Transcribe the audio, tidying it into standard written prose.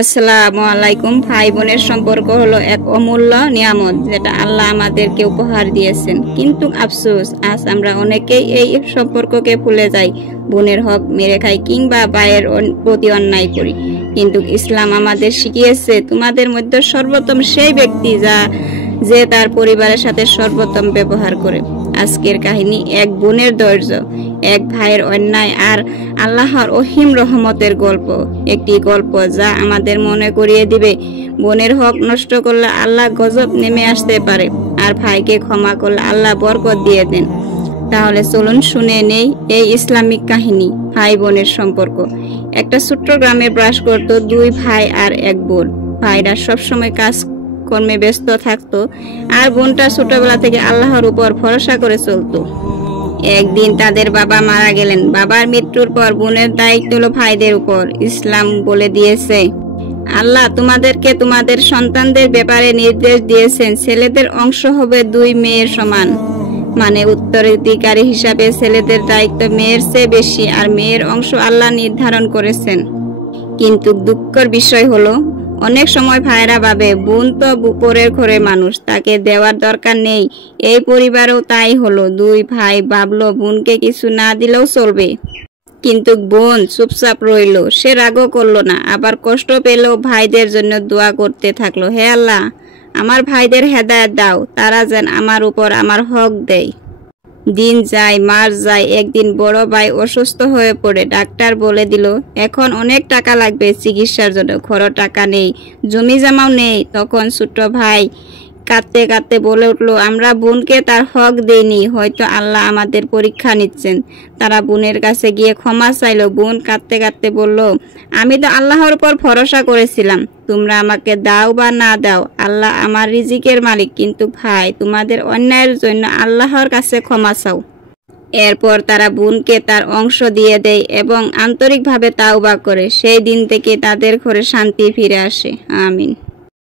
আসসালামু আলাইকুম। ভাই বোনের সম্পর্ক হলো এক অমূল্য নিয়ামত, যেটা আল্লাহ আমাদেরকে উপহার দিয়েছেন। কিন্তু আফসোস, আজ আমরা অনেকেই এই সম্পর্ককে ভুলে যাই, বোনের হক মেরে খাই কিংবা ভাইয়ের প্রতি অন্যায় করি। কিন্তু ইসলাম আমাদের শিখিয়েছে, তোমাদের মধ্যে সর্বোত্তম সেই ব্যক্তি যে তার পরিবারের সাথে সর্বোত্তম ব্যবহার করে। আজকের কাহিনী এক বোনের ধৈর্য, এক ভাইয়ের অন্যায় আর আল্লাহর অসীম রহমতের গল্প। একটি গল্প যা আমাদের মনে করিয়ে দিবে, বোনের হক নষ্ট করলে আল্লাহ গজব নেমে আসতে পারে, আর ভাইকে ক্ষমা করলে আল্লাহ বরকত দিয়ে দেন। তাহলে চলুন শুনে নেই এই ইসলামিক কাহিনী, ভাই বোনের সম্পর্ক। একটা ছোট্ট গ্রামে বাস করত দুই ভাই আর এক বোন। ভাইরা সবসময় কাজ কর্মে ব্যস্ত থাকতো, আর বোনটা ছোটবেলা থেকে আল্লাহর উপর ভরসা করে চলতো। একদিন তাদের বাবা মারা গেলেন। বাবার মৃত্যুর পর বোনের দায়িত্ব হলো ভাইদের উপর। ইসলাম বলে দিয়েছে, আল্লাহ তোমাদেরকে তোমাদের সন্তানদের ব্যাপারে নির্দেশ দিয়েছেন, ছেলেদের অংশ হবে 2 মেয়ের সমান। মানে উত্তরাধিকারী হিসাবে ছেলেদের দায়িত্ব মেয়ের চেয়ে বেশি, আর মেয়ের অংশ আল্লাহ নির্ধারণ করেছেন। কিন্তু দুঃখের বিষয় হলো, অনেক সময় ভাইরা ভাবে বোন তো পরের ঘরে মানুষ, তাকে দেওয়ার দরকার নেই। এই পরিবারেও তাই হলো। 2 ভাই ভাবলো বোনকে কিছু না দিলেও চলবে, কিন্তু বোন চুপচাপ রইল। সে রাগও করলো না, আবার কষ্ট পেলেও ভাইদের জন্য দোয়া করতে থাকলো, হে আল্লাহ, আমার ভাইদের হেদায়েত দাও, তারা যেন আমার উপর আমার হক দেয়। দিন যায়, মাস যায়। একদিন বড় ভাই অসুস্থ হয়ে পড়ে। ডাক্তার বলে দিল, এখন অনেক টাকা লাগবে চিকিৎসার জন্য, ঘরে টাকা নেই, জমি জমাও নেই। তখন ছোট ভাই কাঁদতে কাঁদতে বলে উঠলো, আমরা বোনকে তার হক দেইনি, হয়তো আল্লাহ আমাদের পরীক্ষা নিচ্ছেন। তারা বোনের কাছে গিয়ে ক্ষমা চাইলো। বোন কাঁদতে কাঁদতে বলল, আমি তো আল্লাহর উপর ভরসা করেছিলাম, তোমরা আমাকে দাও বা না দাও, আল্লাহ আমার রিজিকের মালিক। কিন্তু ভাই, তোমাদের অন্যায়ের জন্য আল্লাহর কাছে ক্ষমা চাও। এরপর তারা বোনকে তার অংশ দিয়ে দেয় এবং আন্তরিকভাবে তাওবা করে। সেই দিন থেকে তাদের ঘরে শান্তি ফিরে আসে। আমিন।